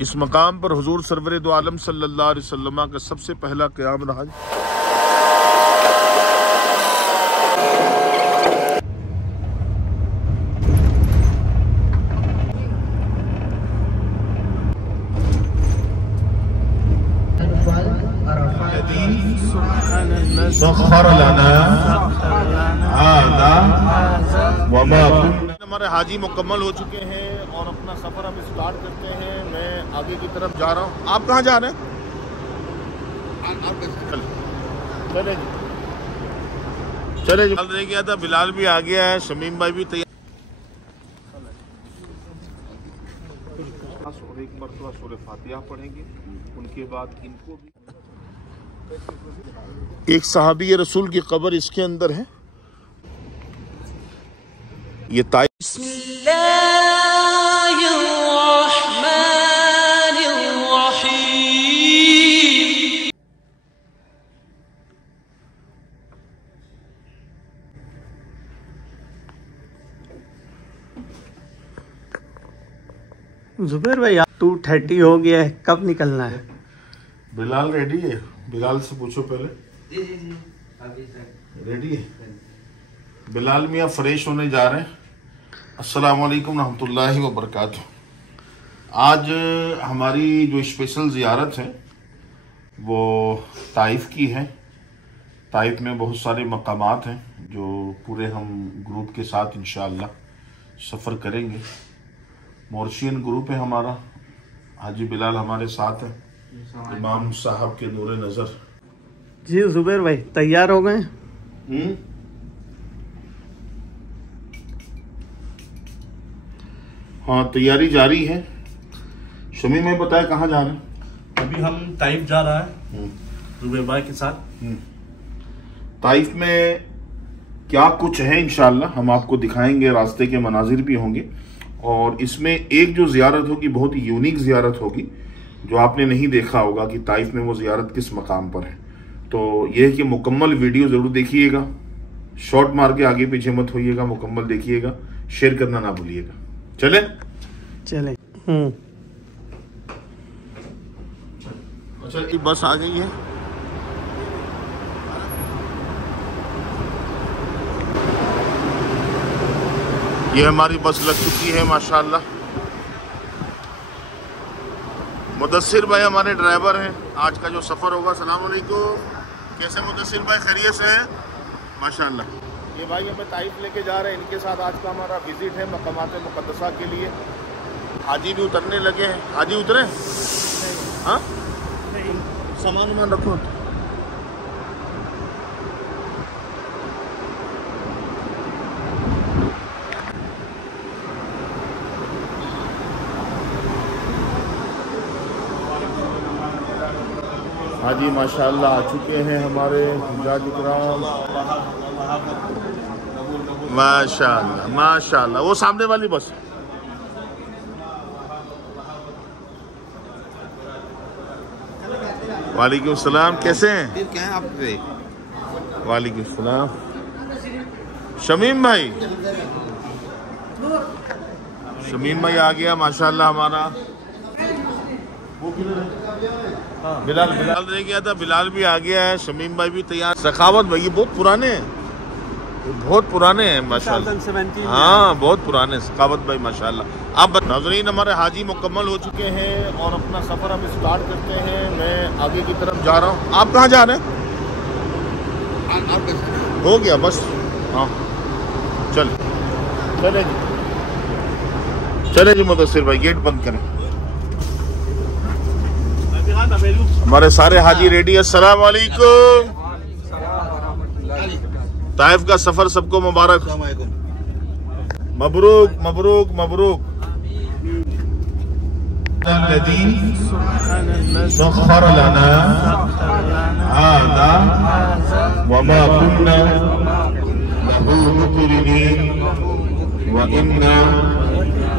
इस मकाम पर हुजूर सरवर दो आलम सल्लल्लाहु अलैहि वसल्लम का सबसे पहला क़याम रहा। हमारे हाजी मुकम्मल हो चुके हैं और अपना सफर हम स्टार्ट करते हैं। मैं आगे की तरफ जा रहा हूँ। आप कहाँ जा रहे हैं? चले जी, चले जी। रह गया था, बिलाल भी आ गया है, शमीम भाई भी तैयार। और एक मरतबा सूरह फातिहा पढ़ेंगे, उनके बाद इनको भी। एक सहाबी रसूल की कब्र इसके अंदर है। ये ताइफ जुबैर भाई 2:30 हो गया है, कब निकलना है? बिलाल रेडी है? बिलाल से पूछो पहले। जी अभी रेडी है? बिलाल मियाँ फ्रेश होने जा रहे हैं। अस्सलाम वालेकुम रहमतुल्लाहि व बरकातुहू। आज हमारी जो स्पेशल ज़ियारत है वो ताइफ की है। ताइफ में बहुत सारे मकामात हैं जो पूरे हम ग्रुप के साथ इंशाअल्लाह सफ़र करेंगे। मोर्शियन ग्रुप है हमारा। हाजी बिलाल हमारे साथ है, इमाम साहब के नूरे नज़र। जी जुबैर भाई तैयार हो गए? हाँ, तैयारी जारी है। शमी में बताया कहाँ जा रहे हैं? अभी हम ताइफ जा रहा है जुबैर भाई के साथ। ताइफ में क्या कुछ है इंशाअल्लाह हम आपको दिखाएंगे, रास्ते के मनाजिर भी होंगे। और इसमें एक जो ज़ियारत होगी बहुत ही यूनिक ज़ियारत होगी जो आपने नहीं देखा होगा कि ताइफ में वो ज़ियारत किस मकाम पर है। तो यह है कि मुकम्मल वीडियो ज़रूर देखिएगा, शॉर्ट मार के आगे पीछे मत होइएगा, मुकम्मल देखिएगा, शेयर करना ना भूलिएगा। चले अच्छा, ये बस आ गई है। ये हमारी बस लग चुकी है माशाल्लाह। मुदस्सिर भाई हमारे ड्राइवर हैं। आज का जो सफ़र होगा। सलाम अलैकुम, कैसे मुदस्सिर भाई? खैरियत से हैं माशाल्लाह। ये भाई हमें ताइफ लेके जा रहे हैं। इनके साथ आज का हमारा विजिट है मकामात मुक़द्दसा के लिए। हाजी भी उतरने लगे हैं। हाजी उतरे? हाँ, सामान वामान रखो। हाजी माशाल्लाह आ चुके हैं हमारे हुज्जाज इकराम। माशाल्लाह माशाल्लाह। वो सामने वाली बस। वालेकुम सलाम, कैसे हैं? क्या है आप? वालेकुम सलाम। शमीम भाई, शमीम भाई आ गया माशाल्लाह हमारा। बिलाल रह गया था, बिलाल भी आ गया है, शमीम भाई भी तैयार। सखावत भाई ये बहुत पुराने हैं, बहुत पुराने हैं माशाल्लाह। हाँ बहुत पुराने सखावत भाई माशाल्लाह। आप नाज़रीन हमारे हाजी मुकम्मल हो चुके हैं और अपना सफ़र हम स्टार्ट करते हैं। मैं आगे की तरफ जा रहा हूँ। आप कहाँ जा रहे हैं? हो गया बस। हाँ चले जी, चले जी। मुदस्सिर भाई गेट बंद करें। हमारे सारे हाजी रेडी है। अस्सलाम वालेकुम। ताइफ का सफर सबको मुबारक। Mabrook Mabrook Mabrook. सख्खर लना हाज़ा वमा कुन्ना लहू मुक़रिनीन व इन्ना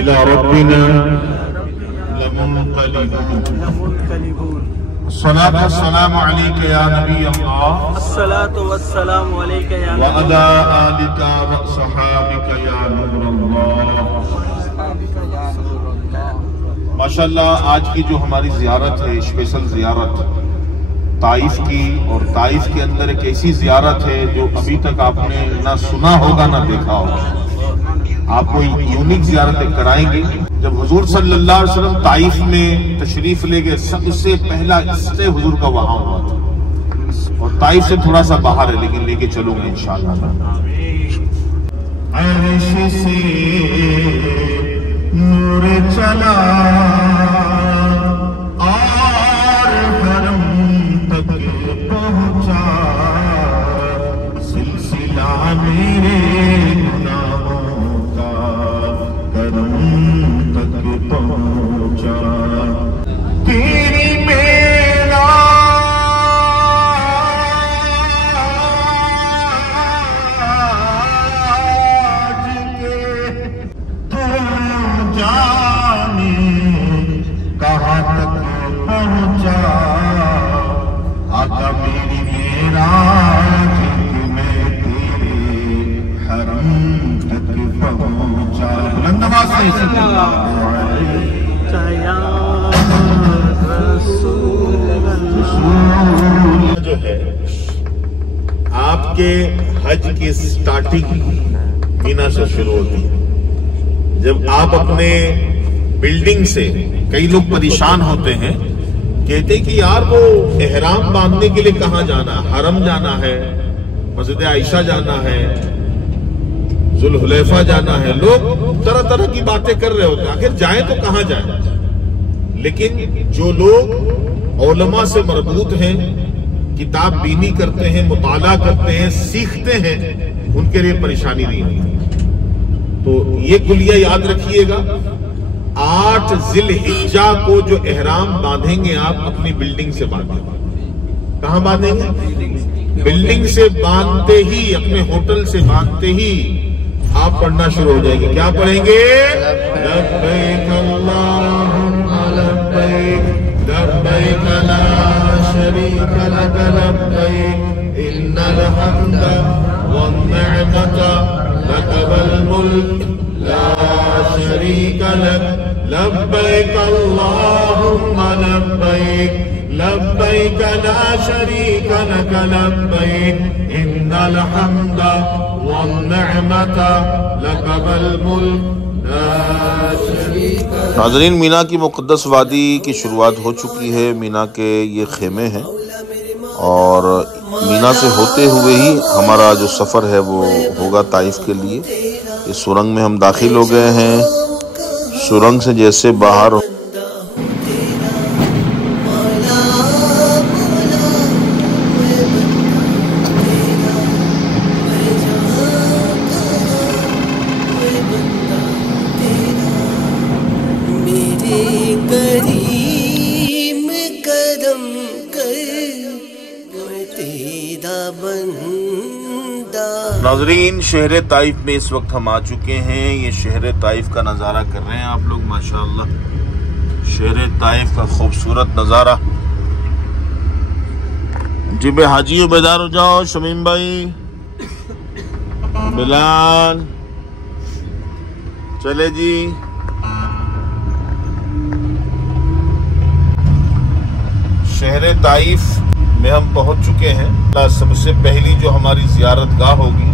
इला रब्बिना लमुनक़लिबून। अस्सलातु वस्सलामु अलैका या नबी अल्लाह। अस्सलातु वस्सलामु अलैका या व अला आलिका व सहाबिका या नूर अल्लाह। माशाल्लाह आज की जो हमारी ज़ियारत है, स्पेशल ज़ियारत ताइफ की, और ताइफ के अंदर एक ऐसी ज़ियारत है जो अभी तक आपने ना सुना होगा ना देखा होगा। आपको यूनिक ज़ियारतें कराएंगे। जब हुजूर सल्लल्लाहु अलैहि वसल्लम ताइफ में तशरीफ ले गए, सबसे पहला स्टे हुजूर का वहां हुआ था, और ताइफ से थोड़ा सा बाहर है, लेकिन लेके चलूंगा इंशाअल्लाह। अर्श से नूर चला और हरम तक पहुंचा, सिलसिला मेरे गुनाहों का करम तक पहुंचा। तेरी मेरा कहाँ तक पहुँचा, आका मेरी मेराज में तेरे हरम तक पहुँचा। बुलंदवाज़ जो है आपके हज की स्टार्टिंग मीना से शुरू होती है। जब आप अपने बिल्डिंग से, कई लोग परेशान होते हैं, कहते कि यार वो एहराम बांधने के लिए कहाँ जाना, हरम जाना है, मस्जिद आयशा जाना है, जुल्हुलैफा जाना है। लोग तरह तरह की बातें कर रहे होते हैं, आखिर जाएं तो कहाँ जाएं। लेकिन जो लोग उलमा से मरबूत हैं, किताब बीनी करते हैं, मुताला करते हैं, सीखते हैं, उनके लिए परेशानी नहीं होती। तो ये कुलिया याद रखिएगा। 8 ज़िलहिज्जा को जो एहराम बांधेंगे आप, अपनी बिल्डिंग से बांधेंगे। कहां बांधेंगे? बिल्डिंग से बांधते ही, अपने होटल से बांधते ही आप पढ़ना शुरू हो जाएंगे। क्या पढ़ेंगे? लब्बैक अल्लाहुम्मा लब्बैक, लब्बैक ला शरीक लक लब्बैक, इन्नल हम्दा वन निअमता लक वल मुल्क ला शरीक लक, लब्बैक अल्लाहुम्मा लब्बैक, लब्बैक ला शरीक लक लब्बैक, इन्नल हम्दा वन निअमता लक वल मुल्क ला शरीक लक। नाज़रीन, मीना की मुक़द्दस वादी की शुरुआत हो चुकी है। मीना के ये खेमे हैं, और मीना से होते हुए ही हमारा जो सफ़र है वो होगा ताइफ के लिए। इस सुरंग में हम दाखिल हो गए हैं। सुरंग से जैसे बाहर नाज़रीन, शहर ताइफ में इस वक्त हम आ चुके हैं। ये शहर ताइफ का नज़ारा कर रहे हैं आप लोग, माशाअल्लाह। शहर ताइफ का खूबसूरत नज़ारा। जी बे हाजियों, बेदार हो जाओ। शमीम भाई, बिलाल, चले जी। शहर ताइफ में हम पहुंच चुके हैं। सबसे पहली जो हमारी ज़ियारत गाह होगी,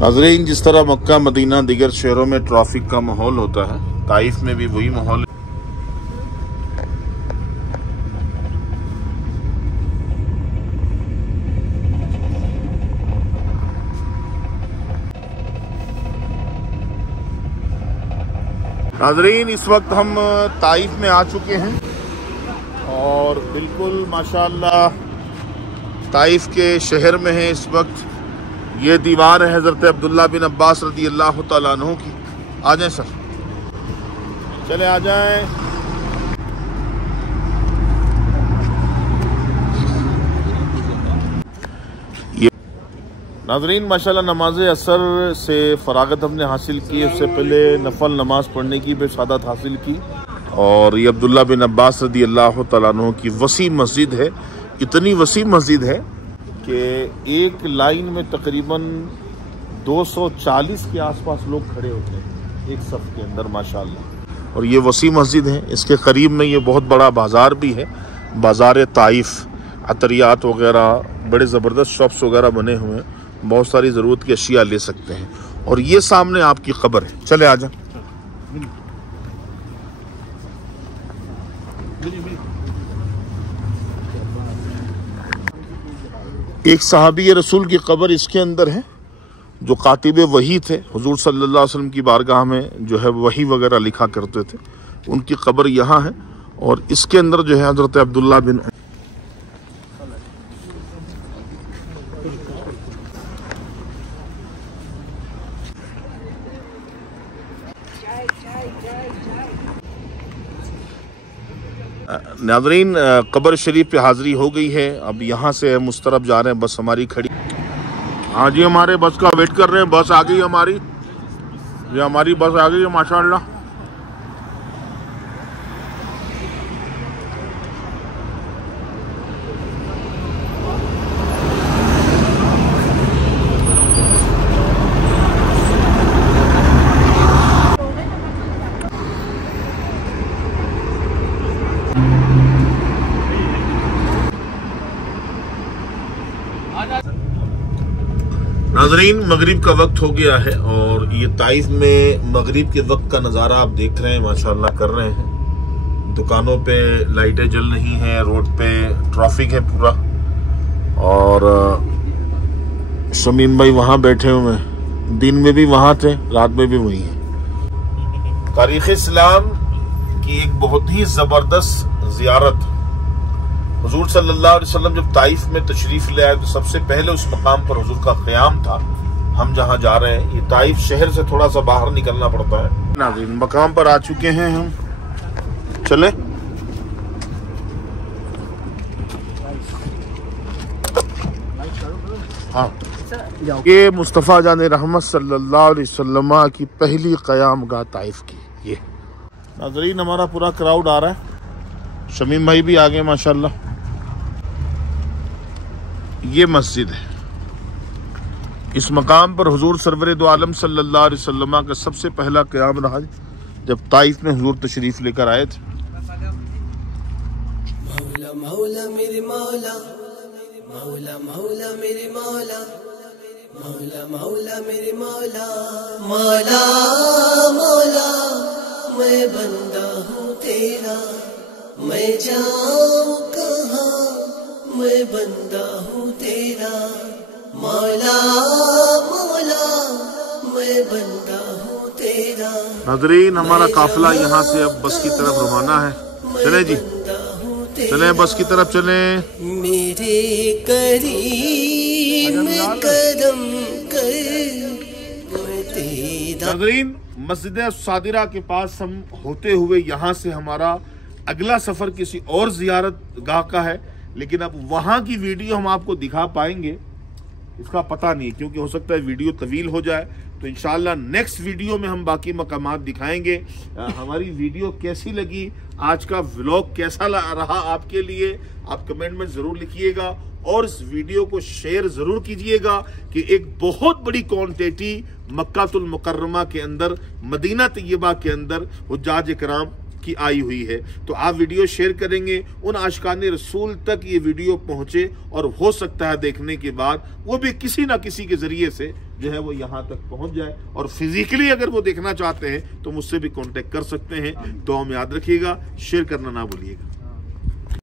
नाज़रीन, जिस तरह मक्का मदीना दीगर शहरों में ट्रैफिक का माहौल होता है, ताइफ में भी वही माहौल है। नाज़रीन, इस वक्त हम ताइफ में आ चुके हैं, और बिल्कुल माशाअल्लाह ताइफ के शहर में है इस वक्त। ये दीवार है हज़रत अब्दुल्ला बिन अब्बास रज़ी अल्लाह तआला अन्हु की। आ जाएं सर, चले आ जाएं। नाज़रीन, माशाल्लाह नमाज असर से फ़रागत हमने हासिल की। उससे पहले नफल नमाज पढ़ने की भी सादत हासिल की। और ये अब्दुल्ला बिन अब्बास रज़ी अल्लाह तआला अन्हु की वसी मस्जिद है। इतनी वसी मस्जिद है कि एक लाइन में तकरीबन 240 के आसपास लोग खड़े होते हैं एक सफ के अंदर माशाल्लाह। और ये वसी मस्जिद है, इसके करीब में ये बहुत बड़ा बाज़ार भी है, बाज़ार ताइफ, अतरियात वगैरह, बड़े ज़बरदस्त शॉप्स वगैरह बने हुए हैं, बहुत सारी ज़रूरत की अशिया ले सकते हैं। और ये सामने आपकी कब्र है, चले आ जा। एक सहाबी रसूल की कब्र इसके अंदर है जो कातिब वही थे, हुजूर सल्लल्लाहु अलैहि वसल्लम की बारगाह में जो है वही वगैरह लिखा करते थे, उनकी कब्र यहाँ है। और इसके अंदर जो है हजरत अब्दुल्ला बिन नाज़रीन, कब्र शरीफ पे हाज़िरी हो गई है। अब यहाँ से मुस्तरफ जा रहे हैं, बस हमारी खड़ी। हाँ जी, हमारे बस का वेट कर रहे हैं, बस आ गई हमारी, ये हमारी बस आ गई है माशाल्लाह। नाज़रीन, मगरिब का वक्त हो गया है और ये ताइफ में मगरिब के वक्त का नज़ारा आप देख रहे हैं, माशाल्लाह कर रहे हैं। दुकानों पे लाइटें जल रही हैं, रोड पे ट्रैफिक है पूरा। और शमीम भाई वहाँ बैठे हुए हैं, दिन में भी वहाँ थे, रात में भी वही हैं। तारीख़ इस्लाम की एक बहुत ही ज़बरदस्त ज़ियारत। हुजूर सल्लल्लाहु अलैहि वसल्लम जब ताइफ में तशरीफ ले आए तो सबसे पहले उस मकाम पर हुजूर का क़याम था। हम जहां जा रहे हैं, ये ताइफ शहर से थोड़ा सा बाहर निकलना पड़ता है। नाज़रीन, मकाम पर आ चुके हैं हम, चले। हाँ, ये मुस्तफ़ा जान रहमत सल्लल्लाहु अलैहि वसल्लम की पहली क़यामगाह ताइफ की। ये नाज़रीन, हमारा पूरा क्राउड आ रहा है, शमीम भाई भी आ गए माशाल्लाह। ये मस्जिद है, इस मकाम पर हुजूर सरवर दो आलम सल्लल्लाहु अलैहि वसल्लम का सबसे पहला क़याम रहा जब ताइफ में हुजूर तशरीफ लेकर आए थे। मौला मौला मेरे मौला, मौला मौला मेरे मौला, मौला मौला मेरे मौला, मौला मौला मैं बंदा हूँ तेरा, मैं जाऊँ कहाँ, मैं बंदा हूँ तेरा, मौला मौला मैं बंदा हूँ तेरा। नाज़रीन, हमारा काफिला यहाँ से अब बस की तरफ रवाना है। चले जी, चले बस की तरफ चले। मेरे करीम में कदम कर मैं तेरा। नाज़रीन, मस्जिद सादिरा के पास हम होते हुए यहाँ से हमारा अगला सफर किसी और जियारत गाह का है, लेकिन अब वहाँ की वीडियो हम आपको दिखा पाएंगे इसका पता नहीं, क्योंकि हो सकता है वीडियो तवील हो जाए। तो इंशाल्लाह नेक्स्ट वीडियो में हम बाकी मकामात दिखाएंगे। हमारी वीडियो कैसी लगी, आज का व्लॉग कैसा रहा आपके लिए, आप कमेंट में ज़रूर लिखिएगा और इस वीडियो को शेयर ज़रूर कीजिएगा कि एक बहुत बड़ी क्वांटिटी मक्कातुल मुकर्रमा के अंदर, मदीना तैयबा के अंदर हुज्जाज इकराम की आई हुई है। तो आप वीडियो शेयर करेंगे, उन आशिकान रसूल तक ये वीडियो पहुंचे और हो सकता है देखने के बाद वो भी किसी ना किसी के जरिए से जो है वो यहाँ तक पहुंच जाए। और फिजिकली अगर वो देखना चाहते हैं तो मुझसे भी कांटेक्ट कर सकते हैं। दुआ में याद रखिएगा, शेयर करना ना भूलिएगा।